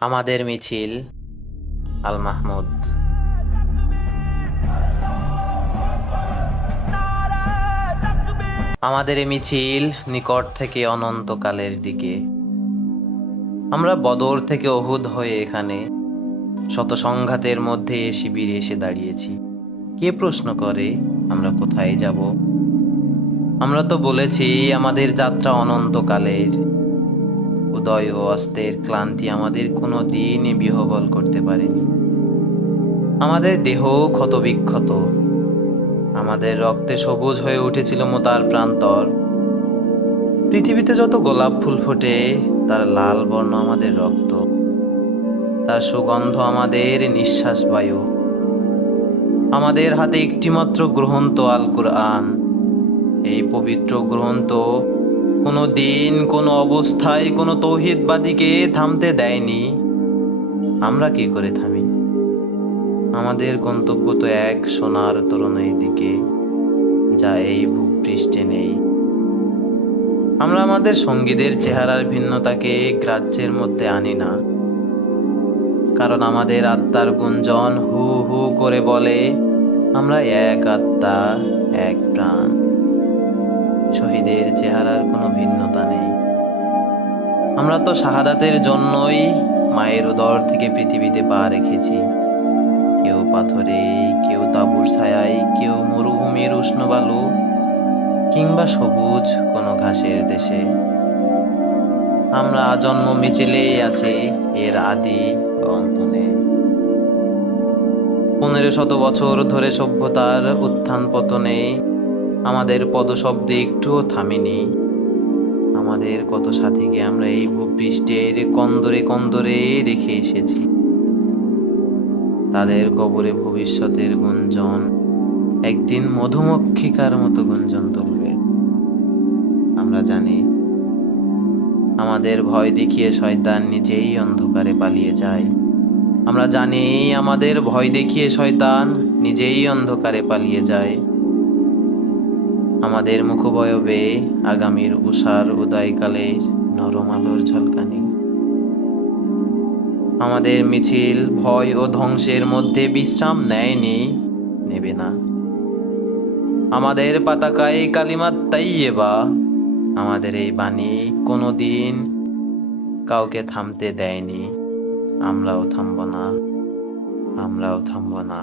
আমাদের মিছিল আল মাহমুদ আমাদের এই মিছিল নিকট থেকে অনন্তকালের দিকে। আমরা বদর থেকে অহুদ হয়ে এখানে শত সংঘাতের মধ্যে শিবিরে এসে দাঁড়িয়েছি। কে প্রশ্ন করে, আমরা কোথায় যাব? আমরা তো বলেছি, আমাদের যাত্রা অনন্তকালের। উদয় ও অস্তের ক্লান্তি আমাদের কোনো দিন বিহবল করতে পারেনি। আমাদের দেহ ক্ষতবিক্ষত। আমাদের রক্তে সবুজ হয়ে উঠেছিল মোতার প্রান্তর। পৃথিবীতে যত গোলাপ ফুল ফোটে, তার লাল বর্ণ আমাদের রক্ত। তার সুগন্ধ আমাদের নিঃশ্বাস বায়ু। আমাদের হাতে একটিমাত্র গ্রন্থ আল কুরআন এই পবিত্র গ্রন্থ কোনো দিন, কোনো অবস্থায়, কোনো তৌহিদবাদীকে থামতে দেয়নি। আমরা কি করে থামি? আমাদের গন্তব্য তো এক সোনার তরুণের দিকে, যা এই ভূপৃষ্ঠে নেই। আমরা আমাদের সঙ্গীদের চেহারার ভিন্নতাকে গ্রাহ্যের মধ্যে আনি না। কারণ আমাদের আত্মার গুঞ্জন হু হু করে বলে, আমরা এক আত্মা, এক প্রাণ। শহীদের চেহারার কোনো ভিন্নতা নেই। আমরা তো শাহাদাতের জন্যই মায়ের উদর থেকে পৃথিবীতে পা রেখেছি। কেউ পাথরে, কেউ তাঁবুর ছায়ায়, কেউ মরুভূমির উষ্ণ বালু, কিংবা সবুজ কোনো ঘাসের দেশে। আমরা আজন্ম মিছিলেই আছি এর আদি ও অন্ত নেই পনেরো শত বছর ধরে সভ্যতার উত্থান পতনে আমাদের পদশব্দে একটুও থামেনি। আমাদের কত সাথীকে আমরা এই ভূপৃষ্ঠের কন্দরে কন্দরে রেখে এসেছি। তাদের কবরে ভবিষ্যতের গুঞ্জন, একদিন মধুমক্ষিকার মতো গুঞ্জন তুলবে। আমরা জানি, আমাদের ভয় দেখিয়ে শয়তান নিজেই অন্ধকারে পালিয়ে যায়। আমরা জানি, আমাদের ভয় দেখিয়ে শয়তান নিজেই অন্ধকারে পালিয়ে যায়। আমাদের মুখবয়বে আগামীর উষার উদয়কালের নরম আলোর ঝলকানি। আমাদের মিছিল ভয় ও ধ্বংসের মধ্যে বিশ্রাম নেয়নি, নেবে না। আমাদের পাতাকায় কালিমাত তাইয়েবা আমাদের এই বাণী কোনো দিন কাউকে থামতে দেয়নি। আমরাও থামব না, আমরাও থামব না।